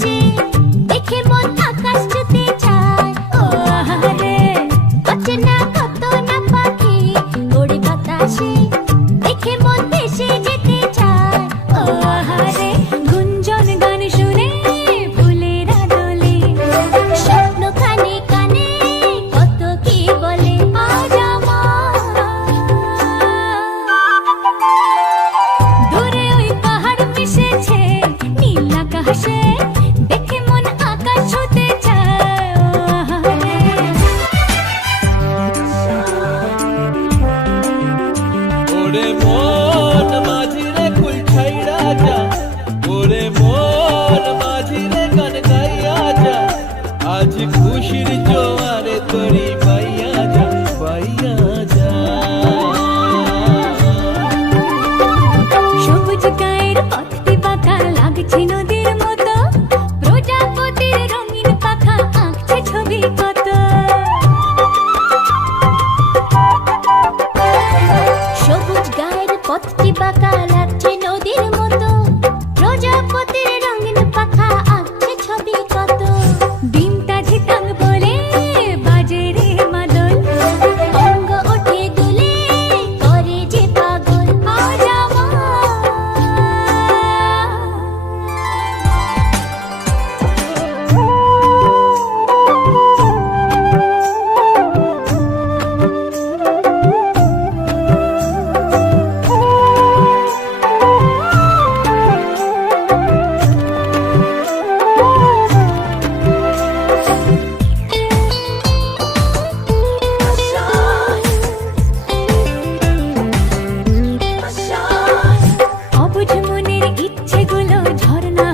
বাতাসে দেখে মন আকাশ ছুতে চায়। ও আহারে অচেনা কত না পাখি ওড়ে বাতাসে দেখে মন ভেসে যেতে চায়। ও আহারে গুঞ্জন গান শুনে ফুলেরা দোলে স্বপ্ন কানে কানে কত কি বলে। আজ দূরে ওই পাহাড় মিশেছে নীল আকাশে দেখে মন আকাশ ছুতে চায়। ও আহারে ওরে মন মাঝিরে কুল ছাইড়া যা, ওরে মন মাঝিরে গান গাইয়া যা, আজ খুশির জোয়ারে তরি পাইয়া যা, পাইয়া যা। সবুজ গায়ের পথটি বাঁকা লাগছে নদীর মতো, প্রজাপতির রঙিন পাখা আঁকছে ছবি কত। সবুজ গায়ের পথটি বাঁকা লাগছে নদীর মতো, প্রজাপতির রঙিন পাখা আঁকছে ছবি কত। ডিমটা ঝিতাং বলে বাজে রে মাদল, অঙ্গ ওঠে দুলে করে যে পাগল। আজ অবুঝ মনের ইচ্ছেগুলো ঝর্ণা